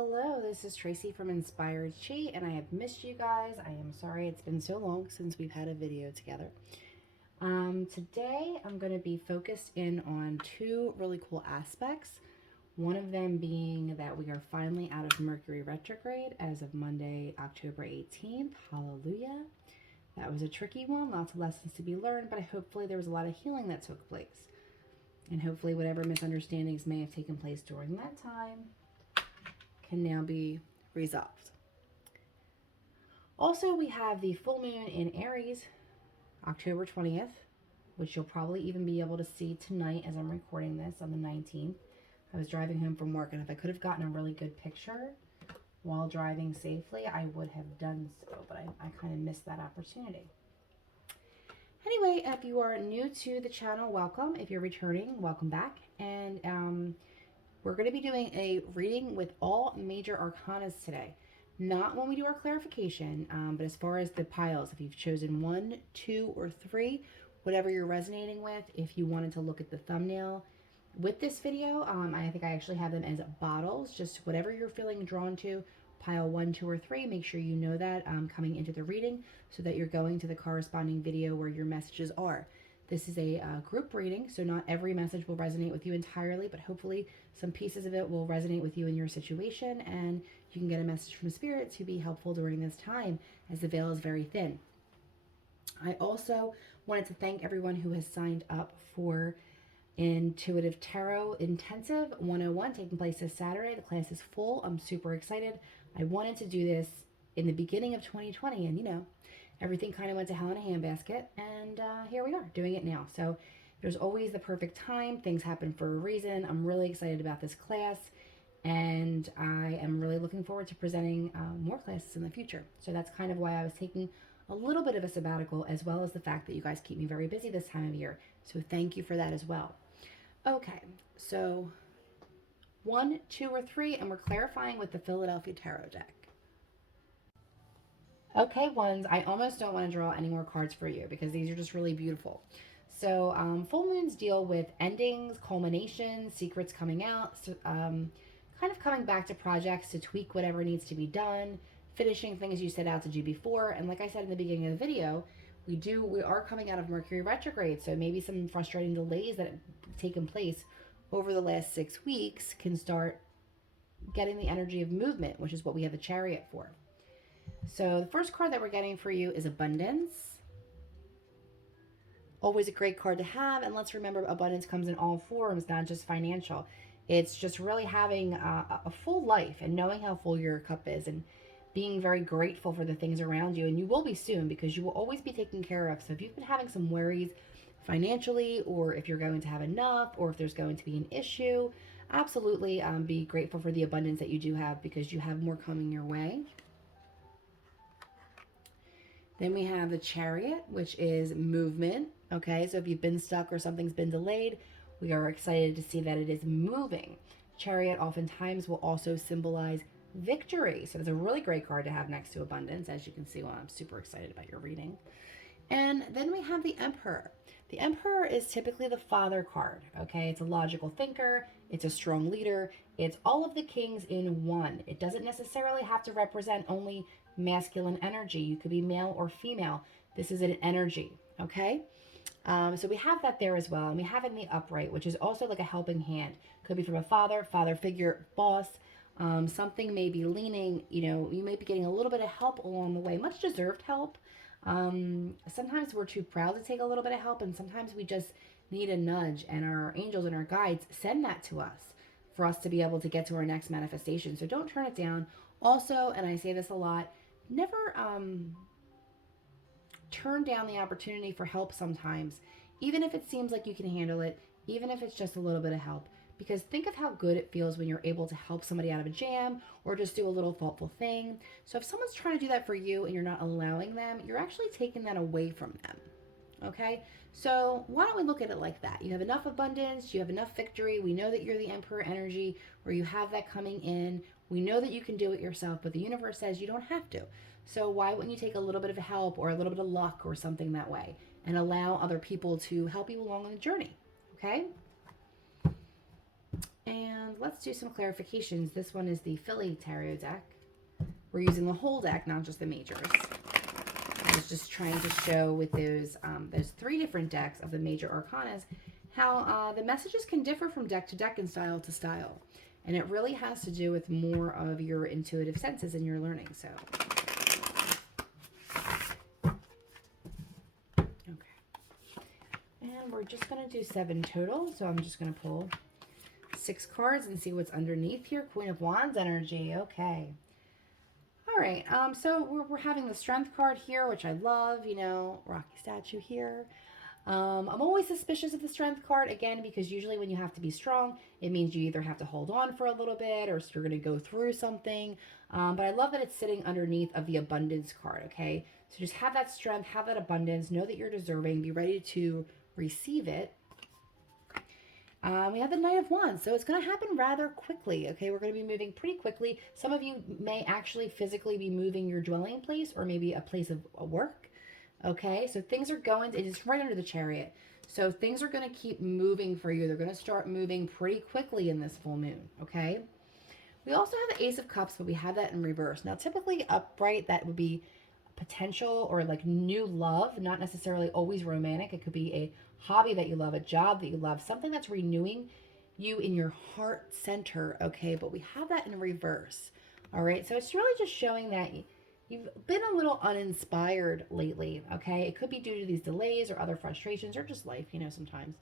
Hello, this is Tracy from Inspired Chi, and I have missed you guys. I am sorry it's been so long since we've had a video together. Today I'm going to be focused in on two really cool aspects. One of them being that we are finally out of Mercury retrograde as of Monday, October 18th. Hallelujah. That was a tricky one, lots of lessons to be learned, but hopefully there was a lot of healing that took place. And hopefully whatever misunderstandings may have taken place during that time can now be resolved. Also, we have the full moon in Aries, October 20th, which you'll probably even be able to see tonight as I'm recording this on the 19th. I was driving home from work, and if I could have gotten a really good picture while driving safely, I would have done so, but I kind of missed that opportunity. Anyway, if you are new to the channel, welcome. If you're returning, welcome back. And we're going to be doing a reading with all major arcanas today. Not when we do our clarification, but as far as the piles, if you've chosen 1, 2, or 3, whatever you're resonating with, if you wanted to look at the thumbnail with this video, I think I actually have them as bottles, just whatever you're feeling drawn to, pile 1, 2, or 3, make sure you know that coming into the reading so that you're going to the corresponding video where your messages are. This is a group reading, so not every message will resonate with you entirely, but hopefully some pieces of it will resonate with you in your situation, and you can get a message from Spirit to be helpful during this time, as the veil is very thin. I also wanted to thank everyone who has signed up for Intuitive Tarot Intensive 101, taking place this Saturday. The class is full. I'm super excited. I wanted to do this in the beginning of 2020, and you know, everything kind of went to hell in a handbasket, and here we are doing it now. So there's always the perfect time. Things happen for a reason. I'm really excited about this class, and I am really looking forward to presenting more classes in the future. So that's kind of why I was taking a little bit of a sabbatical, as well as the fact that you guys keep me very busy this time of year. So thank you for that as well. Okay, so 1, 2, or 3, and we're clarifying with the Philadelphia Tarot deck. Okay, ones, I almost don't want to draw any more cards for you because these are just really beautiful. So full moons deal with endings, culminations, secrets coming out, so, kind of coming back to projects to tweak whatever needs to be done, finishing things you set out to do before. And like I said in the beginning of the video, we are coming out of Mercury retrograde, so maybe some frustrating delays that have taken place over the last 6 weeks can start getting the energy of movement, which is what we have the Chariot for. So the first card that we're getting for you is Abundance. Always a great card to have, and let's remember abundance comes in all forms, not just financial. It's just really having a full life and knowing how full your cup is and being very grateful for the things around you, and you will be soon because you will always be taken care of. So if you've been having some worries financially, or if you're going to have enough, or if there's going to be an issue, absolutely be grateful for the abundance that you do have because you have more coming your way. Then we have the Chariot, which is movement. Okay, so if you've been stuck or something's been delayed, we are excited to see that it is moving. Chariot oftentimes will also symbolize victory. So it's a really great card to have next to abundance, as you can see. Well, I'm super excited about your reading. And then we have the Emperor. The Emperor is typically the father card. Okay, it's a logical thinker. It's a strong leader. It's all of the kings in one. It doesn't necessarily have to represent only masculine energy. You could be male or female. This is an energy, okay? So we have that there as well. And we have it in the upright, which is also like a helping hand. Could be from a father figure, boss. Something may be leaning, you may be getting a little bit of help along the way, much deserved help. Sometimes we're too proud to take a little bit of help, and sometimes we just need a nudge, and our angels and our guides send that to us for us to be able to get to our next manifestation. So don't turn it down. Also, and I say this a lot, never turn down the opportunity for help sometimes, even if it seems like you can handle it, even if it's just a little bit of help. Because think of how good it feels when you're able to help somebody out of a jam or just do a little thoughtful thing. So if someone's trying to do that for you and you're not allowing them, you're actually taking that away from them. Okay? So why don't we look at it like that? You have enough abundance, you have enough victory. We know that you're the Emperor energy where you have that coming in. We know that you can do it yourself, but the universe says you don't have to. So why wouldn't you take a little bit of help or a little bit of luck or something that way and allow other people to help you along on the journey? Okay? And let's let's do some clarifications. This one is the Philly Tarot deck. We're using the whole deck, not just the majors. I was just trying to show with those 3 different decks of the major arcanas how the messages can differ from deck to deck and style to style. And it really has to do with more of your intuitive senses and your learning. So, okay. And we're just going to do 7 total. So I'm just going to pull 6 cards and see what's underneath here. Queen of Wands energy. Okay. All right. So we're having the Strength card here, which I love. You know, Rocky statue here. I'm always suspicious of the Strength card, again, because usually when you have to be strong, it means you either have to hold on for a little bit or you're going to go through something. But I love that it's sitting underneath of the Abundance card, okay? So just have that strength, have that abundance, know that you're deserving, be ready to receive it. We have the Knight of Wands, so it's going to happen rather quickly, okay? We're going to be moving pretty quickly. Some of you may actually physically be moving your dwelling place or maybe a place of work. Okay, so things are going, it is right under the Chariot. So things are going to keep moving for you. They're going to start moving pretty quickly in this full moon, okay? We also have the Ace of Cups, but we have that in reverse. Now, typically upright, that would be potential or like new love, not necessarily always romantic. It could be a hobby that you love, a job that you love, something that's renewing you in your heart center, okay? But we have that in reverse, all right? So it's really just showing that you've been a little uninspired lately, okay? It could be due to these delays or other frustrations or just life, you know, sometimes.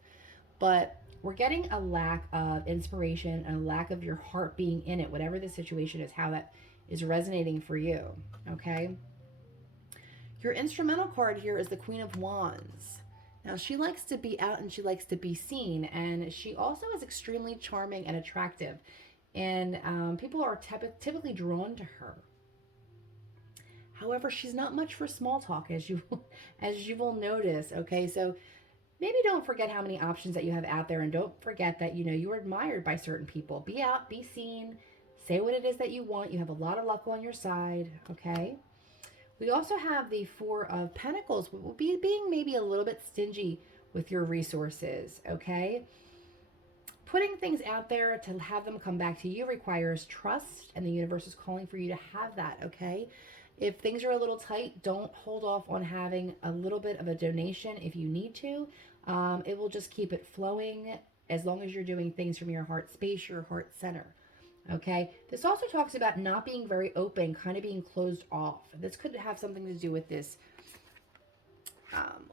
But we're getting a lack of inspiration and a lack of your heart being in it, whatever the situation is, how that is resonating for you, okay? Your instrumental card here is the Queen of Wands. Now, she likes to be out and she likes to be seen, and she also is extremely charming and attractive. And people are typically drawn to her. However, she's not much for small talk, as you will notice, okay? So maybe don't forget how many options that you have out there, and don't forget that, you know, you're admired by certain people. Be out, be seen, say what it is that you want. You have a lot of luck on your side, okay? We also have the Four of Pentacles, being maybe a little bit stingy with your resources, okay? Putting things out there to have them come back to you requires trust, and the universe is calling for you to have that, okay? If things are a little tight, don't hold off on having a little bit of a donation if you need to. It will just keep it flowing as long as you're doing things from your heart space, your heart center. Okay, this also talks about not being very open, kind of being closed off. This could have something to do with this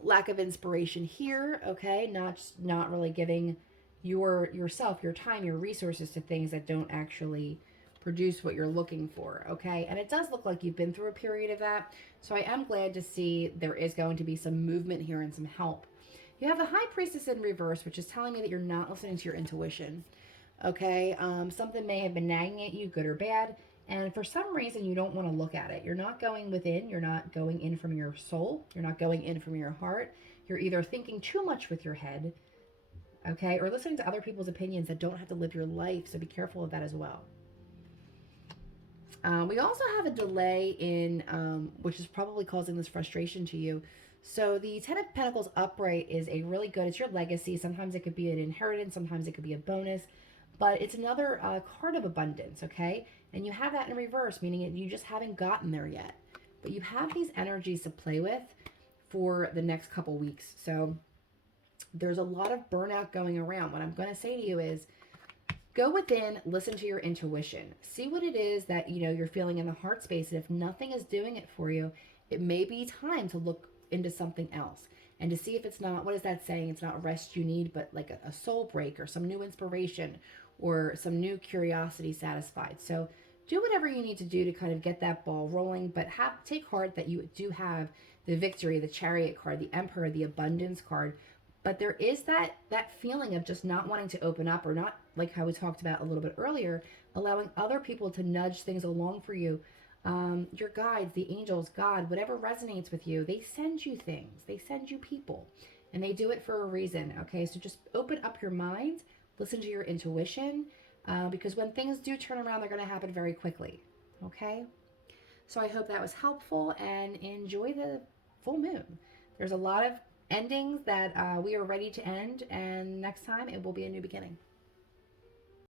lack of inspiration here, okay? Not really giving yourself, your time, your resources to things that don't actually produce what you're looking for, okay? And it does look like you've been through a period of that. So I am glad to see there is going to be some movement here and some help. You have the High Priestess in reverse, which is telling me that you're not listening to your intuition, okay? Something may have been nagging at you, good or bad, and for some reason you don't want to look at it. You're not going within, you're not going in from your soul, you're not going in from your heart. You're either thinking too much with your head, okay, or listening to other people's opinions that don't have to live your life, so be careful of that as well. We also have a delay in, which is probably causing this frustration to you. So the Ten of Pentacles upright is a really good, it's your legacy. Sometimes it could be an inheritance, sometimes it could be a bonus, but it's another card of abundance, okay? And you have that in reverse, meaning you just haven't gotten there yet. But you have these energies to play with for the next couple weeks. So there's a lot of burnout going around. What I'm going to say to you is, go within, listen to your intuition. See what it is that, you know, you're feeling in the heart space. And if nothing is doing it for you, it may be time to look into something else and to see if it's not, what is that saying? It's not rest you need, but like a soul break or some new inspiration or some new curiosity satisfied. So do whatever you need to do to kind of get that ball rolling, but take heart that you do have the victory, the Chariot card, the Emperor, the Abundance card. But there is that feeling of just not wanting to open up, or not, like how we talked about a little bit earlier, allowing other people to nudge things along for you. Your guides, the angels, God, whatever resonates with you, they send you things. They send you people. And they do it for a reason, okay? So just open up your mind, listen to your intuition, because when things do turn around, they're going to happen very quickly, okay? So I hope that was helpful, and enjoy the full moon. There's a lot of endings that we are ready to end, and next time it will be a new beginning.